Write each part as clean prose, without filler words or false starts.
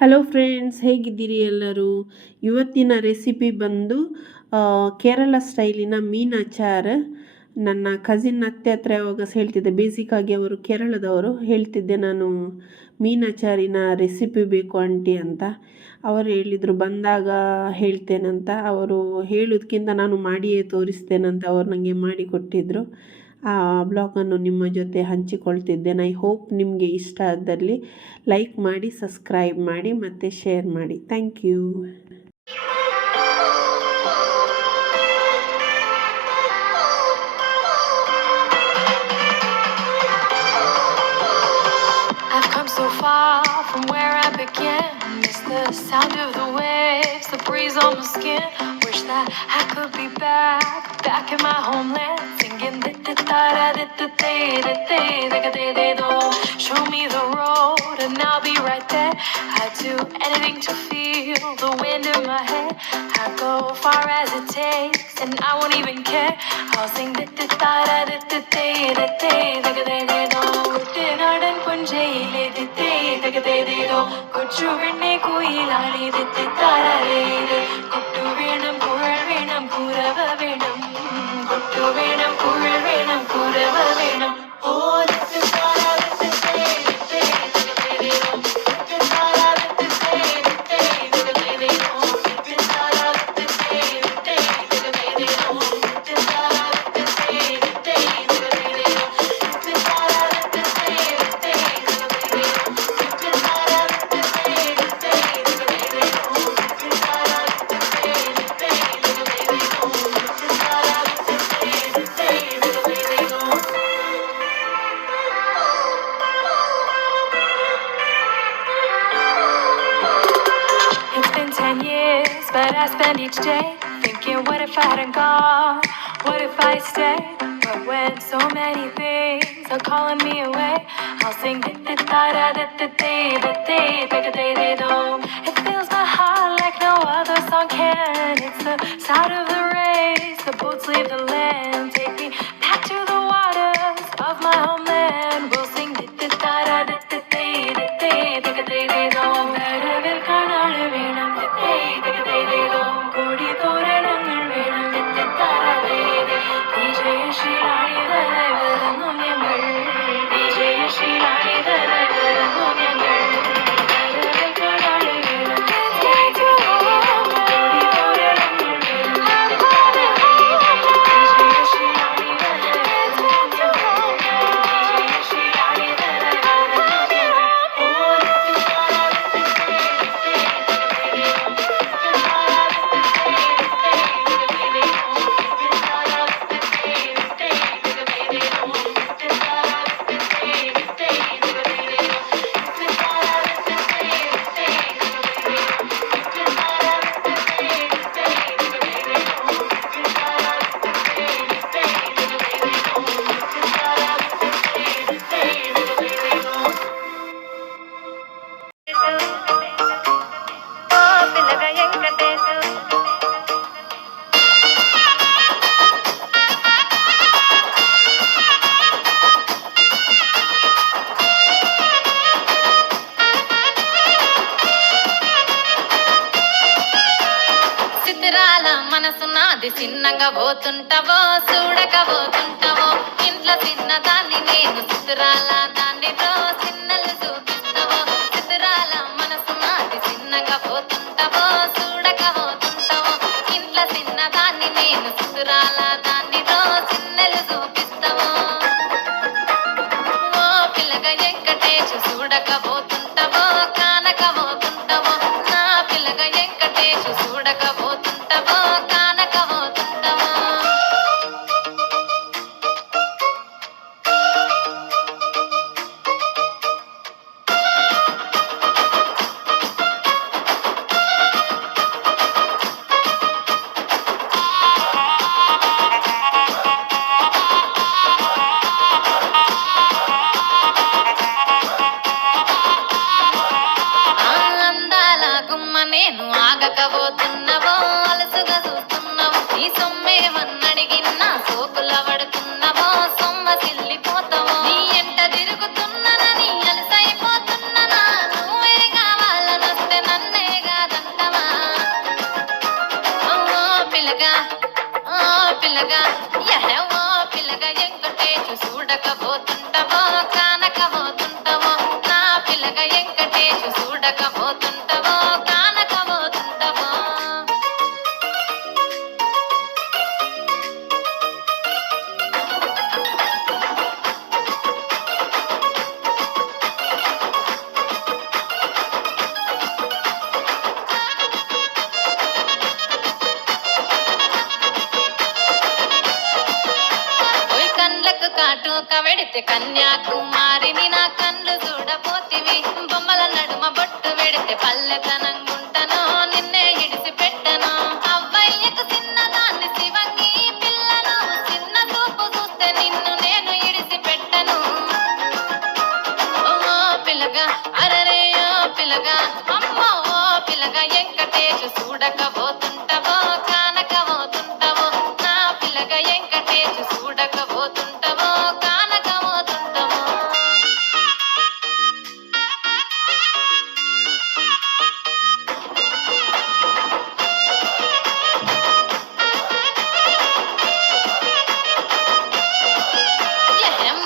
Hello friends, ಹೇಗಿದ್ದೀರಿ ಎಲ್ಲರೂ? ಇವತ್ತಿನ ರೆಸಿಪಿ ಬಂದು ಕೇರಳ ಸ್ಟೈಲಿನ ಮೀನು ಅಚಾರ್. ನನ್ನ ಕಸಿನ್ ಅತ್ತೆ ಹತ್ರ ಯಾವಾಗ ಹೇಳ್ತಿದ್ದೆ, ಬೇಸಿಕ್ಕಾಗಿ ಅವರು ಕೇರಳದವರು. ಹೇಳ್ತಿದ್ದೆ ನಾನು, ಮೀನು ಅಚಾರಿನ ರೆಸಿಪಿ ಬೇಕು ಆಂಟಿ ಅಂತ. ಅವರು ಹೇಳಿದರು ಬಂದಾಗ ಹೇಳ್ತೇನಂತ. ಅವರು ಹೇಳೋದಕ್ಕಿಂತ ನಾನು ಮಾಡಿಯೇ ತೋರಿಸ್ತೇನಂತ ಅವರು ನನಗೆ ಮಾಡಿಕೊಟ್ಟಿದ್ದರು. ಆ ಬ್ಲಾಗನ್ನು ನಿಮ್ಮ ಜೊತೆ ಹಂಚಿಕೊಳ್ತಿದ್ದೇನೆ. ಐ ಹೋಪ್ ನಿಮಗೆ ಇಷ್ಟ ಆದಲ್ಲಿ ಲೈಕ್ ಮಾಡಿ, ಸಬ್ಸ್ಕ್ರೈಬ್ ಮಾಡಿ ಮತ್ತು ಶೇರ್ ಮಾಡಿ. Thank you. I've come so far from where I began. Miss the sound of the waves, the breeze on my skin. Wish that I could be back in my homeland, singing da-da-da-da-da-da-da-da-da-da-da-da. Show me the road and I'll be right there. I'd do anything to feel the wind in my hair. I'd go far as it takes and I won't even care. I'll sing da-da-da-da-da-da-da-da-da-da-da. കുട്ടനാടൻ പുഞ്ചയിലെ ദിത്തേതകതേതേതോ കൊച്ചുവെണ്ണെ കുയിലാളി ദിത്താരേത് കൊട്ടു വേണം കുഴൽ വേണം കുരവ വേണം കൊട്ടു വേണം കുഴൽ വേണം കുരവ വേണം ഓ But I spend each day thinking, what if I hadn't gone? What if I stayed? But when so many things are calling me away, I'll sing da-da-da-da-da-da-da-da-da-da-da-da. It fills my heart like no other song can. It's the sound of the rays, the boats leave the land. Take me back to the waters of my homeland. We'll sing da-da-da-da-da-da-da-da-da-da-da. വരവിൽ കാണാൻ വേണം da-da-da-da-da-da. കൊടി തോരണങ്ങൾ വേണം da-da-da-da-da-da. വിജയശീലാളിതരായി വരുന്നു ഞങ്ങൾ, വിജയശീലാളിതരായി വരുന്നു ഞങ്ങൾ. വരവിൽ കാണാൻ വേണം da-da-da-da-da-da. കൊടി തോരണങ്ങൾ വേണം da-da-da-da-da-da. വിജയശീലാളിതരായി വരുന്നു ഞങ്ങൾ, വിജയശീലാളിതരായി വരുന്നു ഞങ്ങൾ. ഓ చిత్రాల మనసు నాది, చిన్నగా పోతుంటావో చూడక పోతుంటావో. ఇంట్లో చిన్న దాన్ని నేను, చిత్రాల దానితో చిన్నలు చూపిస్తావో. చిత్రాల మనసు నాది, చిన్నగా పోతుంటావో చూడక పోతుంటావో. ఇంట్లో చిన్న దాన్ని నేను, చిత్రాల దానితో చిన్నలు చూపిస్తావో. ఓ పిల్లగా వెంకటేశు చూడక పోతుంటావో కానక పోతుంటావో. నా పిల్లగా వెంకటేశు చూడక పోతుంటావో కానక పోతుంటావో. అందాల గుమ్మ నేను ఆగకపోతున్నావో, అలసుగా చూస్తున్నావు. నీ సొమ్మేమన్నడిగిన్నా సోకుల పడుతున్నావో, సొమ్మ సిల్లిపోతావో. నీ ఎంట తిరుగుతున్నానని అలసైపోతున్నానా, నువ్వే కావాలనొస్తే చూడకపోతుంటవో కానకపోతుంటవో. ఓయ్ కండ్లకు కాటుక వెడితే కన్యాకుమారిని నా కండ్లు చూడపోతివి. బొమ్మల నడుమ బొట్టు వెడితే పల్లెతనంగుంటను నిన్నే ఇడిసి పెట్టను. అవ్వయ్యకు చిన్నదాన్ని శివంగి పిల్లను చిన్న చూపు చూస్తే నిన్ను నేను ఇడిసి పెట్టను. ఓ పిల్లగా అరరే ఓ పిల్లగా అమ్మో ఓ పిల్లగా వెంకటేశు చూడకపోతుంటవో కానకపోతుంటవో. నా పిల్లగా వెంకటేశు చూడకపోతుంటవో కానకపోతుంటవో.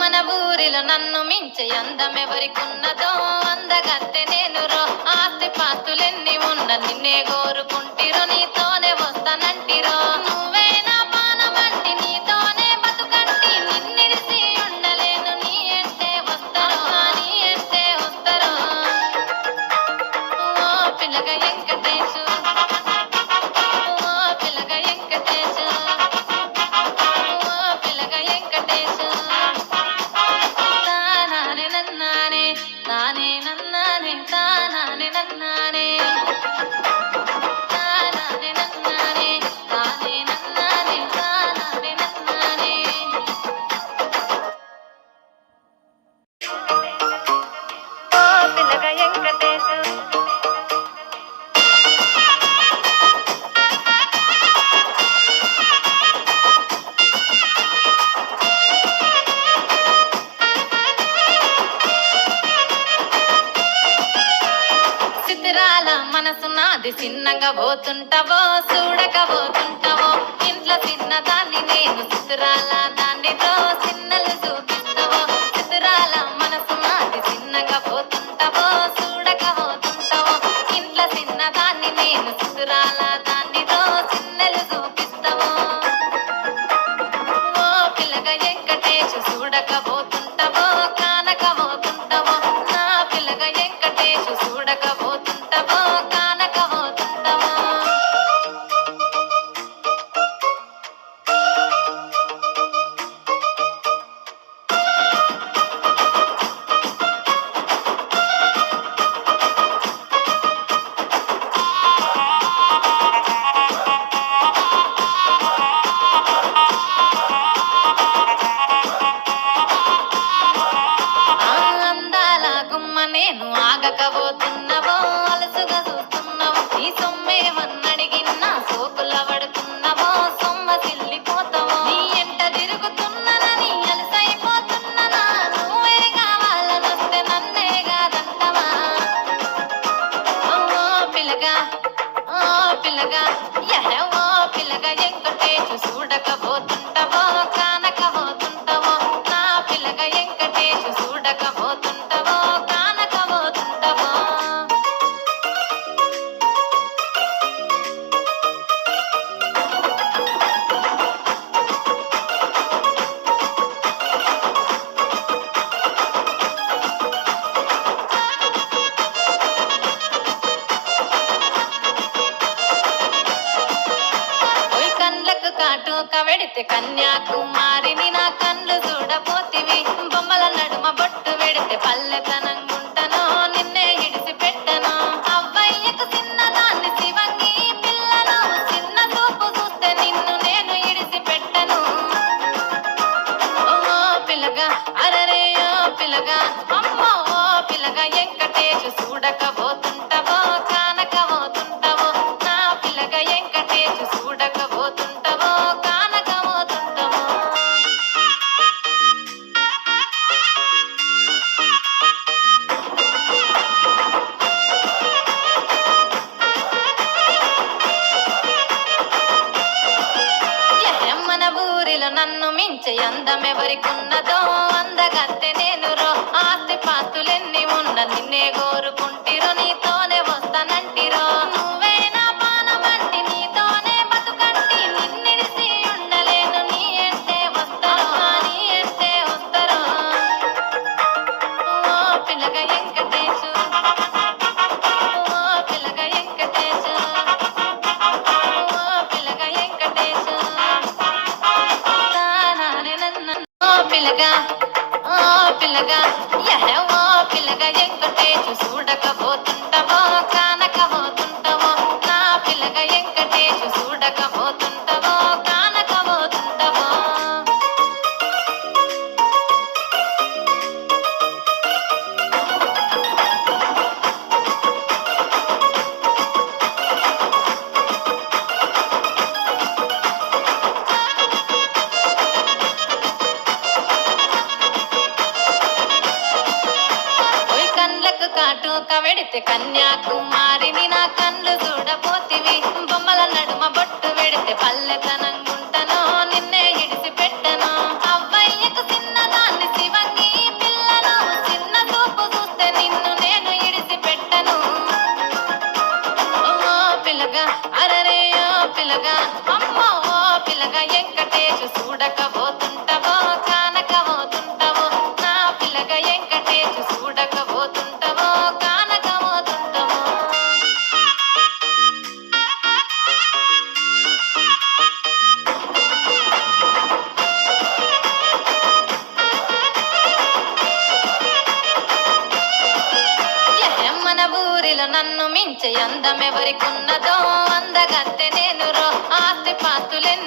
మన ఊరిలో నన్ను మించే అందమెవరికున్నదో అందగత్తె నేను రో. ఆస్తి పాస్తులెన్ని ఉన్న నిన్నే కోరుకుంటిరో నీతోనే వస్తానంటిరో. నువ్వే నా పానమంటి నీతోనే బతుకంటి నిన్నిడిసి ఉండలేను నీ అంటే వస్తరో నీ అంటే వస్తరో. ఓ పిల్లగా వెంకటేశు ఓ పిల్లగా వెంకటేశు ఓ పిల్లగా వెంకటేశు. తానానే నన్నానే తానే నన్నానే తానానే నన్నానే తానానే నన్నానే తానే నన్నానే తానానే నన్నానే. ఓ పిల్లగా వెంకటేశు చిత్రాల మనసు నాది చిన్నగా పోతుంటవో చూడకపోతుంటవో. ఇంట్లో చిన్నదాన్ని నేను చిత్రాల దానితో చిన్నలు చూపిస్తవో. చిత్రాల మనసు నాది చిన్నగా పోతుంటవో చూడకపోతుంటవో. ఇంట్లో చిన్నదాన్ని నేను చిత్రాల దానితో చిన్నలు చూపిస్తవో. ఓ పిల్లగా వెంకటేశు చూడకపోతుంటవో కానకపోతుంటవో. నా పిల్లగా వెంకటేశు చూడకపోతుంటవో కానకపోతుంటవో. ఆ అందాల గుమ్మ నేను ఆగకపోతున్నవో అలసుగా చూస్తున్నవో. నీ సొమ్మేమన్నడిగిన్నా సోకుల పడుతున్నవో సొమ్మ సిల్లిపోతావో. నీ ఎంట తిరుగుతున్ననని అలసైపోతున్ననా నువ్వే కావాలనొస్తే నన్నే కాదంటవా. ఓ పిల్లగా ఓ పిల్లగా యహే ఓ పిల్లగా వెంకటేశు చూడకపోతుంటవో కానకపోతుంటవో. నా పిల్లగా వెంకటేశు చూడకపోతుంటవో కానకపోతుంటవో. ఓయ్ కండ్లకు కాటుక వెడితే కన్యాకుమారిని నా కండ్లు చూడపోతివి. బొమ్మల నడుమ బొట్టు వెడితే పల్లెతనంగుంటను నిన్నే ఇడిసి పెట్టను. అవ్వయ్యకు చిన్నదాన్ని శివంగి పిల్లను చిన్న చూపు చూస్తే నిన్ను నేను ఇడిసి పెట్టను. ఓ పిల్లగా అరరే ఓ పిల్లగా అమ్మో ఓ పిల్లగా వెంకటేశు చూడకపోతుంటవో కానకపోతుంటవో. నా పిల్లగా వెంకటేశు చూడకపోతుంటవో కానకపోతుంటవో. మన ఊరిలో నన్ను మించే అందమెవరికున్నదో అందగత్తె నేను రో. ఆస్తి పాస్తులెన్ని ఉన్న నిన్నే కోరుకుంటిరో నీతో వెడితే కన్యాకుమారిని నా కళ్ళు చూడపోతివి బొమ్మల నడుమ బొట్టు వెడితే పల్లెతనంగుంటను నిన్నే ఇడిసి పెట్టను అవ్వయ్యకు చిన్నదాన్ని శివంగి పిల్లను చిన్న చూపు చూస్తే నిన్ను నేను ఇడిసి పెట్టను ఓ పిల్లగా అరరే ఓ పిల్లగా అమ్మో ఓ పిల్లగా వెంకటేశు చూడకపోతుంటవో కానకపోతుంటవో నా పిల్లగా వెంకటేశు చూడకపోతుంటవో కానకపోతుంటవో మన ఊరిలో నన్ను మించే అందమెవరికున్నదో అందగత్తె నేను రో ఆస్తి పాస్తులెన్నో